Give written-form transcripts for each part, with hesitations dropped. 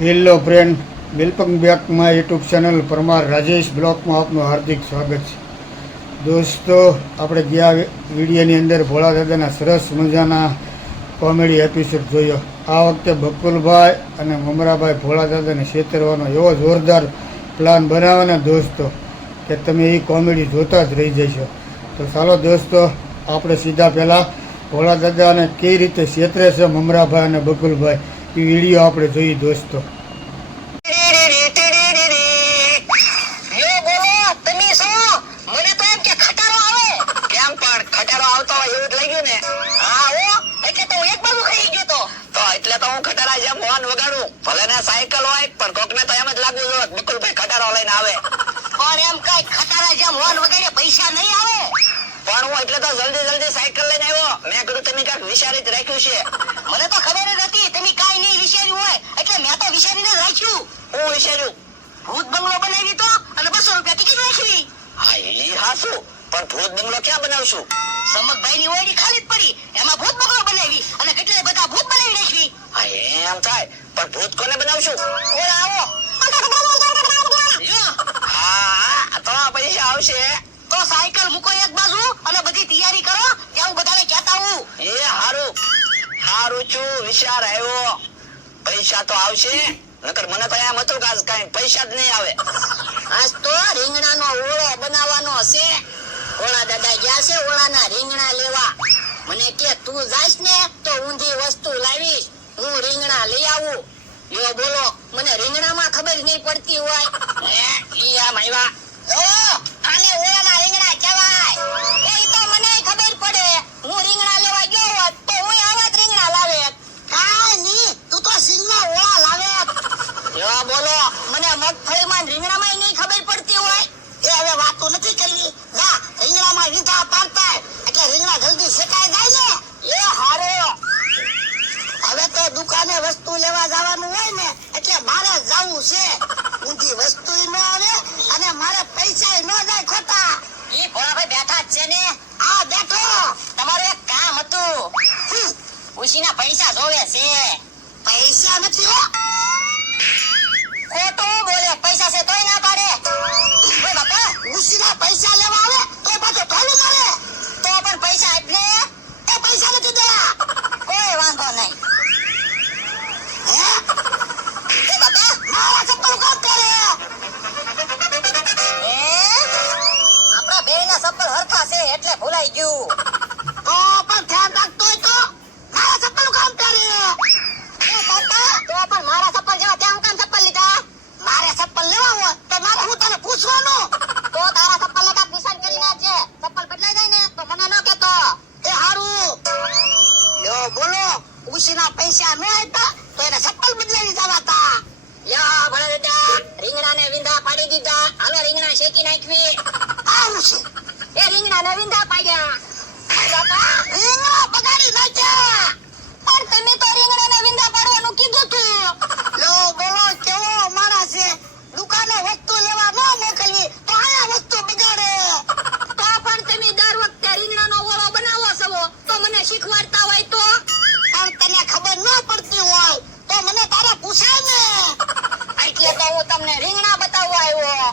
Hello friend, welcome back my YouTube channel Parmar Rajesh બ્લોગમાં આપનું હાર્દિક સ્વાગત છે. દોસ્તો, આપણે ગયા વિડીયોની અંદર ભોળા દાદાના સરસ મજાના કોમેડી એપિસોડ જોયો. આ વખતે બકુલભાઈ અને મમરાભાઈ ભોળા દાદાને છેતરવાનો એવો જોરદાર પ્લાન બનાવવાના દોસ્તો કે તમે એ કોમેડી જોતા જ રહી જશો. તો ચાલો દોસ્તો, આપણે સીધા પહેલાં ભોળા દાદાને કઈ રીતે છેતરે છે મમરાભાઈ અને બકુલભાઈ એ વિડીયો આપણે જોઈએ દોસ્તો. સાયકલ હોય પણ કોકને તો એમ જ લાગુ જોઈએ બકુલભાઈ ખટારો લઈને આવે. પણ એમ કઈ ખટારા જેમ હોર્ન વગાડે પૈસા નહીં આવે. પણ હું એટલે તો જલ્દી સાયકલ લઈને આવ્યો. મેં કીધું તમે કાંઈક વિચારી જ રાખ્યું છે. મને તો ખબર જ હતી તમે કાંઈ નહીં વિચાર્યું હોય એટલે મેં તો વિચારીને રાખ્યું. હું વિચાર્યું ભૂત બંગલો બનાવી તો અને 200 રૂપિયા ટિકિટ રાખી. હા એ હાસું, પણ ભૂત બંગલો ક્યાં બનાવશું? સમકભાઈ ની ઓયડી ખાલી જ પડી એમાં ભૂત બંગલો બનાવી અને કેટલાય બધા ભૂત બનાવી નાખી. હા એમ થાય, પણ ભૂત કોને બનાવશું? ઓય આવો. હા તો પૈસા આવશે. તો સાયકલ મૂકો એક બાજુ અને બધી તૈયારી કરો કે હું બધાને કહેતા હું. એ હારું છું, વિચાર આવ્યો. પૈસા તો આવશે, નકર મને તો એમ હતું કે આજ કઈ પૈસા જ નહીં આવે. આજ તો રીંગણાનો ઓળો બનાવવાનો છે. ઓળા દાદા ગયા છે ઓળાના રીંગણા લેવા. મને કે તું જાઈશ ને તો ઊંધી વસ્તુ લાવીશ, હું રીંગણા લઈ આવું. યો બોલો, મને રીંગણામાં ખબર નહીં પડતી હોય. ઈ આમ આવ્યા. આને ઓળાના રીંગણા કહેવાય. એ તો મને ખબર પડે. હું રીંગણા લેવા ગયો હોત તો હું આવા જ રીંગણા લાવે. કાઈ નહીં, તું તો સિંગના ઓળા લાવે. યો બોલો, મને મગફળીમાં રીંગણામાં નહીં ખબર પડતી હોય. એ હવે વાતો નથી કરવી. જા રીંગણામાં વીંધા પાડતા એટલે રીંગણા જલ્દી શેકાઈ જાય ને. એ હારો. હવે તો દુકાને વસ્તુ લેવા જવાનું હોય ને એટલે મારે જવું છે. ઊંધી વસ્તુ ન આવે અને મારે પૈસા ન જાય ખોટા. ઈ ભોળાભાઈ બેઠા જ છે ને. આ બેઠો. તમારું એક કામ હતું. ઉશીના પૈસા જોવે છે. પૈસા નથી હો. ખોટું બોલે. પૈસા છે તોય ના પાડે. ઓય બાપા, ઉશીના પૈસા લેવા આવે તો પાછો ઢોલું મારે. તો પણ પૈસા એટલે એ પૈસા નથી દેવા. કોઈ વાંધો નહીં. એ બાપા, મારા ચપ્પલ કામ કરે. આપણા બેયના ચપ્પલ હરખા છે એટલે ભૂલાઈ ગયું. તો પણ ધ્યાન રાખતો હોય તો મારા ચપ્પલ કામ કરે. એ બાપા, તો પણ મારા ચપ્પલ જેવા ત્યાં કામ ચપ્પલ લીધા? મારે ચપ્પલ લેવા હોય તો મારે હું તને પૂછવાનું. તો તારા ચપ્પલ ને કાંઈક નિશાન કરી નાખજે. ચપ્પલ બદલાઈ જાય ને તો મને ન કહેતો. એ હારું. યો બોલો, ઉશીના પૈસા ન આપ્યા તો એને ચપ્પલ બદલાવી જવાતા. યા ભણા દાદા, રીંગણાને વિંધા પાડી દીધા. હાલો રીંગણા શેકી નાખવી. આવું છે. એ રીંગણાને વિંધા પાડ્યા. બાપા, રીંગણા બગાડી નાખ્યા. પણ તમે તો રીંગણાને વિંધા પાડવાનું કીધું તું. લો બોલો, કેવો માણસ છે. દુકાને વસ્તુ લેવા ન મોકલવી તો આયા વસ્તુ બગાડે. તો પણ તમે દર વખતે રીંગણાનો ઓળો બનાવો છો તો મને શીખવાડતા હોય તો. પણ તને ખબર ન પડતી હોય તો મને તારે પૂછાય ને. એટલે તો હું તમને રીંગણા બતાવવા આવ્યો.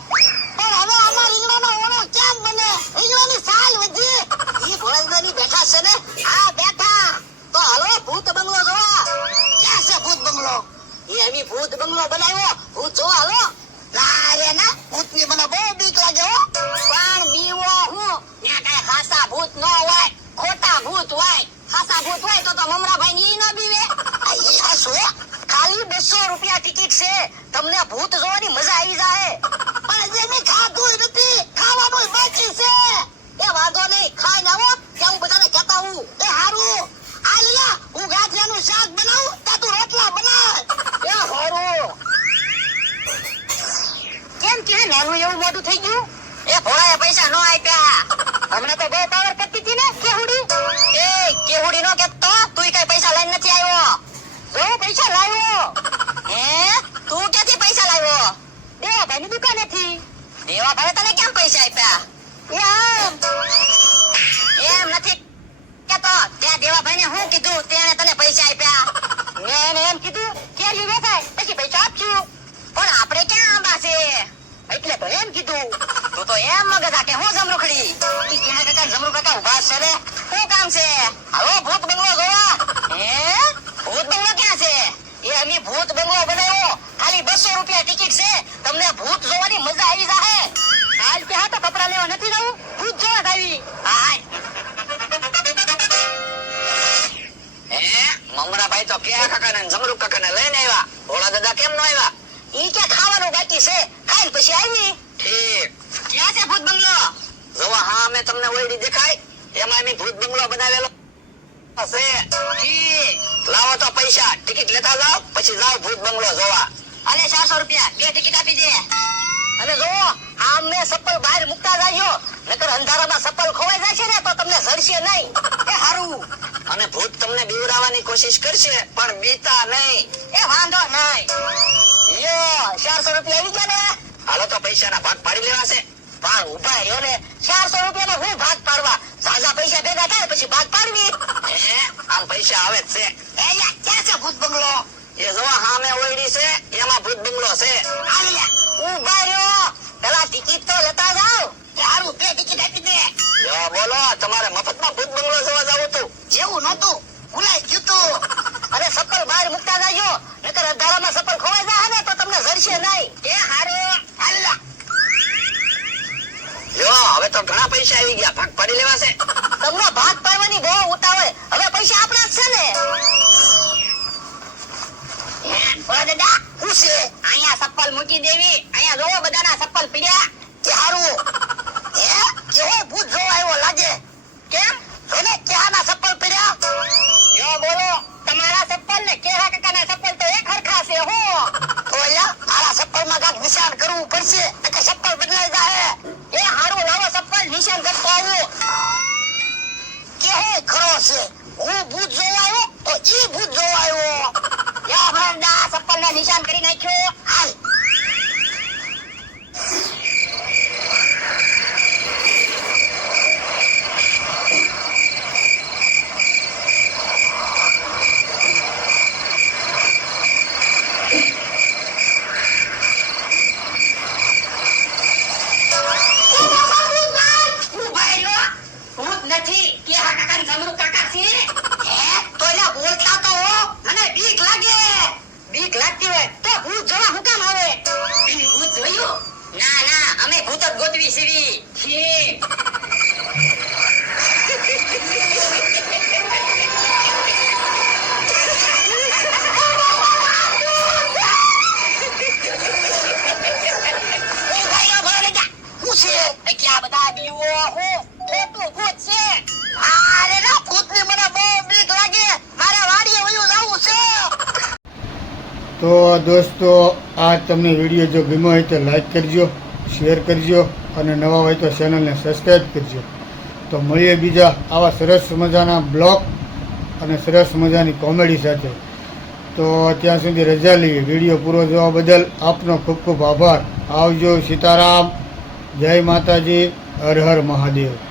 પણ હવે આમાં રીંગણાનો ઓળો કેમ બને? રીંગણાની સાલ વધી. ઈ ભોળાદાની બેઠા છે ને. હા બેઠા. તો હાલો ભૂત બંગલો જોવા. ક્યાં છે ભૂત બંગલો? એ અમે ભૂત બંગલો બનાવ્યો. ભૂત જોવા હાલો. ના રે ના, ભૂતની મને બહુ બીક લાગે હો. પણ બીવો હું? ત્યાં કાંઈ ખાસા ભૂત ન હોય, ખોટા ભૂત હોય. ખાસા ભૂત હોય તો મમરાભાઈ ની ન બીવે. ઈ હાસુ. ખાલી 200 રૂપિયા ટિકિટ છે. તમને ભૂત જોવાની મજા આવી જાય. પણ જે મેં ખાધું નથી, ખાવાનું બાકી છે. એ વાંધો નહીં, ખાઈ ના આવો ત્યાં હું બધાને કહેતા હું. એ હારું. આ લીલા, હું ગાંઠિયાનું શાક બનાવું ત્યાં તું રોટલા બનાવ. એ હારું. કેમ કે નાનું એવું મોટું થઈ ગયું? એ ભોળાએ પૈસા નો આપ્યા. હમણાં તો બહુ પાવર કરતી હતી ને કેહુડી. એ કેહુડી નો કેતો, તું કઈ પૈસા લઈને નથી આવ્યો. જો પૈસા લાવ્યો. હે, તું ક્યાંથી પૈસા લાવ્યો? દેવાભાઈની દુકાનેથી. દેવાભાઈ તને કેમ પૈસા આપ્યા? એમ નથી કેતો. ત્યાં દેવાભાઈને હું કીધું તેને તને પૈસા આપ્યા? મેં એને એમ કીધું કે વેચાય પછી પૈસા આપજો. એટલે તો એમ કીધું. તું તો એમ મગજ આ કે હું જમરૂખડી. ઈ ક્યાં કાકા જમરૂ કાકા ઉભા છે રે. શું કામ છે? હાલો ભૂત બંગલો જોવા. હે? ભૂત બંગલો ક્યાં છે? એ અમે ભૂત બંગલો બનાવ્યો. ખાલી 200 રૂપિયા ટિકિટ છે. તમને ભૂત જોવાની મજા આવી જાહે. હાલ કે હા તો કપડા લેવા નથી જવું. ભૂત જોવા જ આવી. હાય. મમરાભાઈ તો કેયા કાકાને ને જમરૂ કાકાને લઈને આવ્યા. ભોળા દાદા કેમ ન આવ્યા? ઈ કે ખાવાનું બાકી છે. ખાઈને પછી આવી. ઠીક. ક્યાં છે ભૂત બંગલો? જોવા હા અમે તમને ઓયડી દેખાય. એમાં અમે ભૂત બંગલો બનાવેલો છે. ઠીક. લાવો તો પૈસા. ટિકિટ લેતા જાઓ પછી જાઓ ભૂત બંગલો જોવા. અલે 400 રૂપિયા. 2 ટિકિટ આપી દે. અને જો આમ મે સપ્પલ બહાર મુકતા જાજો. નકર અંધારામાં સપ્પલ ખોવાઈ જશે ને તો તમને જડશે નહીં. એ હારું. અને ભૂત તમને બીવરાવવાની કોશિશ કરશે પણ બીતા નહીં. એ વાંધો નહીં. યો 400 રૂપિયા આવી ગયા ને. હાલો તો પૈસાના ભાગ પાડી લેવા છે. પણ ઉભા રહ્યો ને 400 રૂપિયાનો હું ભાગ પાડવા? સાજા પૈસા ભેગા થાય પછી ભાગ પાડવી. હે આમ પૈસા આવે જ છે. એ યા ક્યાં છે ભૂત બંગલો? એ જો સામે ઓયડી છે એમાં ભૂત બંગલો છે. હાલ લે ઉભા રહ્યો. પેલા ટિકિટ તો લેતા જાવ. એ હારું 2 ટિકિટ આપી દે. જો બોલો તમારે મફતમાં ભૂત બંગલો જોવા જાવું તું? જેવું નહોતું ભૂલાઈ ગયું તું. અને સપ્પલ બહાર મુકતા જાજો. નકર અંધારામાં સપ્પલ ખોવાઈ જાય ને તો તમને જડશે નહીં. એ હારું હાલ લે. જો હવે તો ઘણા પૈસા આવી ગયા. ભાગ પાડી લેવા છે. તમને ભાગ પાડવાની બહુ ઉતાવળ. હવે પૈસા આપણા જ છે ને. ઓલા દાદા શું છે? અહીંયા સપ્પલ મૂકી દેવી. અહીંયા જોવો બધાના સપ્પલ પીડ્યા. કે હારું. હે કેવો ભૂત જોવા આવ્યો લાગે. કેમ? જોને ક્યાંના સપ્પલ પીડ્યા. જો બોલો તમારા સપ્પલ ને કેહા કાકાના સપ્પલ તો એક હરખા છે હો. ઓલા મારા સપ્પલમાં કાંઈક નિશાન કરવું પડશે. નકર સપ્પલ બદલાઈ જાય. એ હારું લાવો સપ્પલ નિશાન કરતો આવું. કે હે ખરો છે. હું ભૂત જોવા આવ્યો તો ઈ ભૂત જોવા આવ્યો. યા ભરડા સપ્પલ ને નિશાન કરી નાખ્યો. હાલ. તો દોસ્તો આ તમને વિડીયો જો ગમ્યો હોય તો લાઈક કરજો, શેર કરજો અને નવા હોય તો ચેનલને સબસ્ક્રાઈબ કરજો. તો મળીએ બીજા આવા સરસ મજાના બ્લોગ અને સરસ મજાની કોમેડી સાથે. તો ત્યાં સુધી રજા લઈએ. વિડીયો પૂરો જોવા બદલ આપનો ખૂબ ખૂબ આભાર. આવજો. સીતારામ. જય માતાજી. હર હર મહાદેવ.